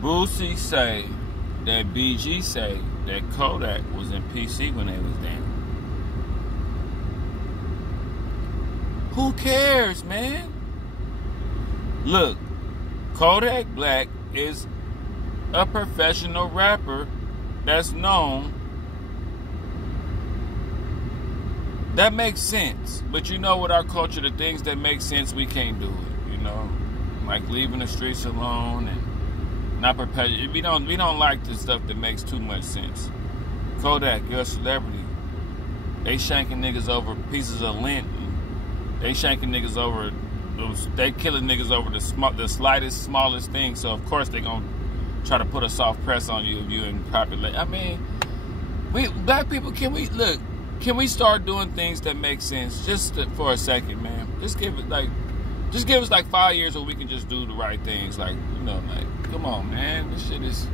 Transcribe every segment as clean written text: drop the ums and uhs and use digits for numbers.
Boosie say that BG say that Kodak was in PC when they was down. Who cares, man? Look, Kodak Black is a professional rapper that's known. That makes sense. But you know, with our culture, the things that make sense, we can't do it. You know, like leaving the streets alone and not perpetuate. We don't like the stuff that makes too much sense. Kodak, you're a celebrity. They shanking niggas over pieces of lint. They shanking niggas over. They killing niggas over the slightest, smallest thing. So of course they gonna try to put a soft press on you if you in popular. I mean, we black people, can we start doing things that make sense just for a second, man? Just give us like 5 years where we can just do the right things. Like, you know, like, come on, man. This shit is.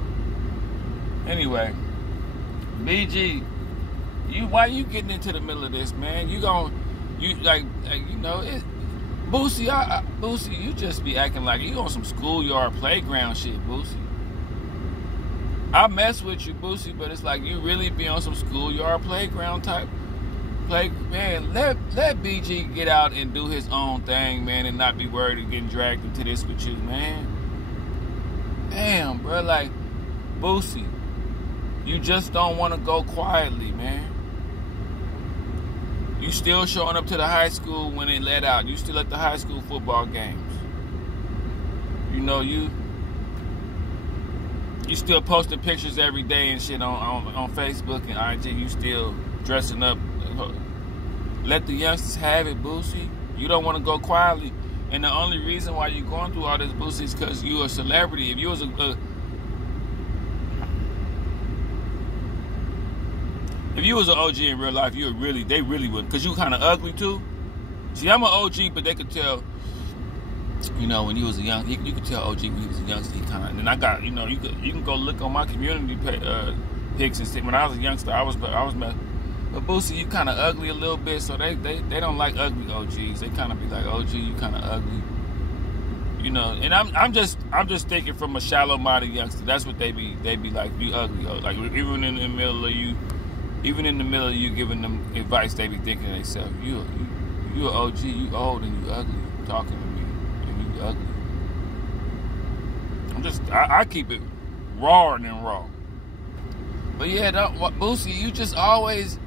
Anyway, BG, why you getting into the middle of this, man? You know, it. Boosie, Boosie, you just be acting like you on some schoolyard playground shit, Boosie. I mess with you, Boosie, but it's like you really be on some schoolyard playground type play. Man, let BG get out and do his own thing, man, and not be worried of getting dragged into this with you, man. Damn, bro, like, Boosie, you just don't want to go quietly, man. You still showing up to the high school when they let out. You still at the high school football games. You know, you still posting pictures every day and shit on Facebook and IG. You still dressing up. Let the youngsters have it, Boosie. You don't want to go quietly. And the only reason why you're going through all this, Boosie, is because you're a celebrity. If you was if you was an OG in real life, they really wouldn't. Because you kind of ugly, too. See, I'm an OG, but they could tell, you know, when he was a young, you could tell OG when he was a youngster, he kind of, and I got, you know, you can go look on my community pics and see. When I was a youngster, I was but Boosie, you kind of ugly a little bit, so they don't like ugly OGs. They kind of be like, OG, you kind of ugly. You know, and I'm just thinking from a shallow-minded youngster. That's what they be like, you ugly. Like, even in the middle of you giving them advice, they be thinking to themselves, you an OG, you old and you ugly, you talking to me, and you ugly. I keep it rawer than raw. But yeah, Boosie, you just always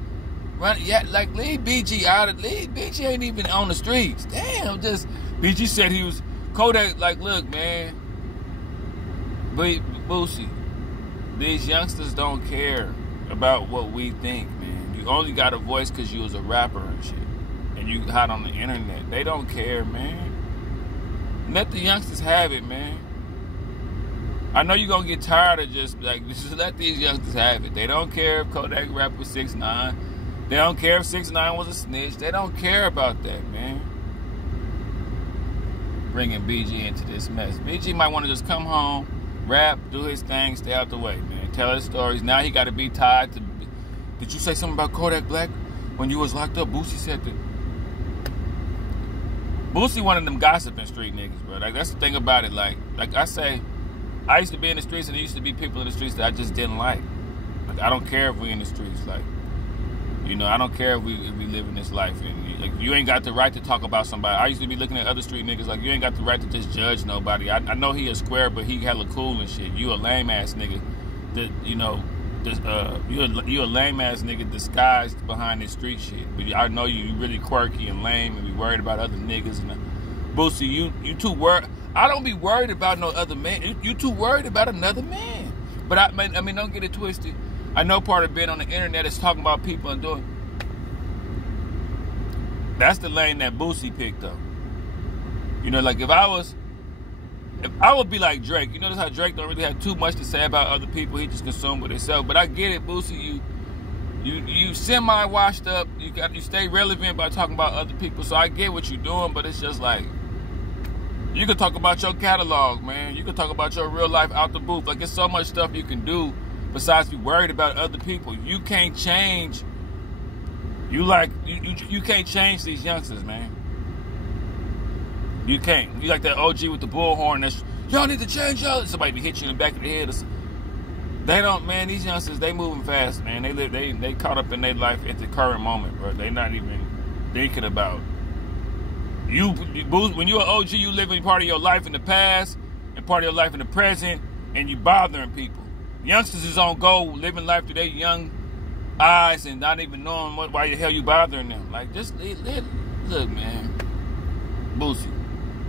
run, yeah, like, leave BG out of, BG ain't even on the streets. Damn, BG said he was, Kodak, like, look, man, Boosie, these youngsters don't care about what we think, man. You only got a voice because you was a rapper and shit. And you hot on the internet. They don't care, man. Let the youngsters have it, man. I know you're going to get tired of just let these youngsters have it. They don't care if Kodak rap was 6ix9ine. They don't care if 6ix9ine was a snitch. They don't care about that, man. Bringing BG into this mess. BG might want to just come home, rap, do his thing, stay out the way, man. Tell his stories. Now he got to be tied to. Did you say something about Kodak Black when you was locked up? Boosie said that. Boosie one of them gossiping street niggas, bro. Like, that's the thing about it. Like I say, I used to be in the streets, and there used to be people in the streets that I just didn't like. Like, I don't care if we in the streets. Like, you know, I don't care if we live in this life. And like, you ain't got the right to talk about somebody. I used to be looking at other street niggas like, you ain't got the right to just judge nobody. I know he a square, but he hella cool and shit. You a lame ass nigga. You know, you a lame ass nigga disguised behind this street shit. But I know you really quirky and lame and be worried about other niggas. And Boosie, you too worried. I don't be worried about no other man. You too worried about another man. But I mean, don't get it twisted. I know part of being on the internet is talking about people and doing. That's the lane that Boosie picked up. You know, like if I would be like Drake. You notice how Drake don't really have too much to say about other people. He just consumed with himself. But I get it, Boosie. You semi-washed up. You stay relevant by talking about other people. So I get what you're doing, but it's just like, you can talk about your catalog, man. You can talk about your real life out the booth. Like, there's so much stuff you can do besides be worried about other people. You can't change. You can't change these youngsters, man. You can't. You like that OG with the bullhorn that's y'all need to change y'all. Somebody be hit you in the back of the head. They don't, man. These youngsters, they moving fast, man. They caught up in their life at the current moment, bro. They not even thinking about you. When you're an OG, you living part of your life in the past and part of your life in the present, and you bothering people. Youngsters is on go, living life through their young eyes and not even knowing why the hell you bothering them. Like, just look, man. Boosie,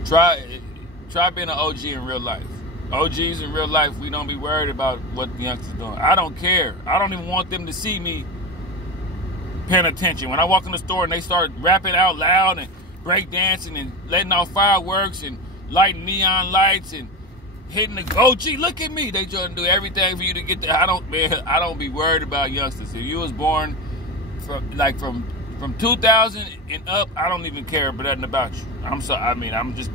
try being an OG in real life. OGs in real life, we don't be worried about what the youngsters doing. I don't care. I don't even want them to see me paying attention. When I walk in the store and they start rapping out loud and break dancing and letting off fireworks and lighting neon lights and hitting the OG, look at me. They trying to do everything for you to get there. I don't be worried about youngsters. If you was born from 2000 and up, I don't even care about nothing about you. I'm just.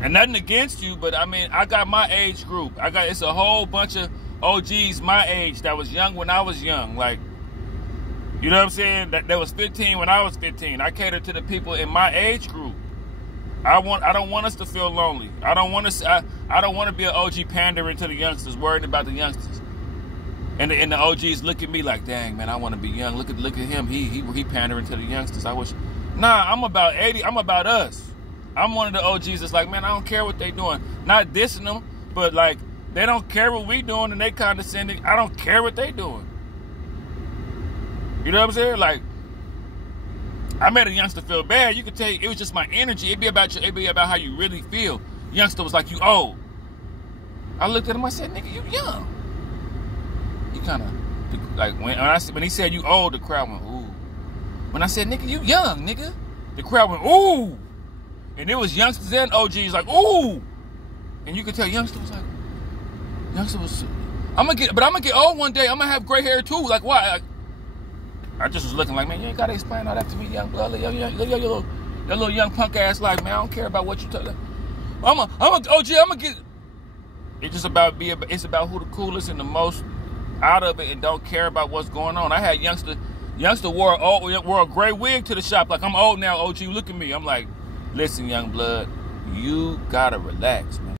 And nothing against you, but I got my age group. It's a whole bunch of OGs my age that was young when I was young. Like, you know what I'm saying? That was 15 when I was 15. I cater to the people in my age group. I don't want us to feel lonely. I don't want to be an OG pandering to the youngsters, worried about the youngsters. And the OGs look at me like, dang, man, I want to be young. Look at him. He pandering to the youngsters. I'm about 80. I'm about us. I'm one of the OGs that's like, man, I don't care what they doing. Not dissing them, but like, they don't care what we doing and they condescending. I don't care what they doing. You know what I'm saying? Like, I made a youngster feel bad. You could tell it was just my energy. It'd be about how you really feel. Youngster was like, you old. I looked at him, I said, nigga, you young. He kind of, like, when he said you old, the crowd went, ooh. When I said, nigga, you young, nigga, the crowd went, ooh. And it was youngsters and OGs like, ooh. And you could tell youngster was, I'm gonna get old one day. I'm gonna have gray hair too. Like, why? I just was looking like, man, you ain't gotta explain all that to me, young blood. Your little young punk ass life, man. I don't care about what you talking. I'm a OG. I'm gonna get. It's about who the coolest and the most out of it and don't care about what's going on. I had youngster wore a gray wig to the shop. Like, I'm old now, OG. Look at me. I'm like, listen, young blood, you gotta relax, man.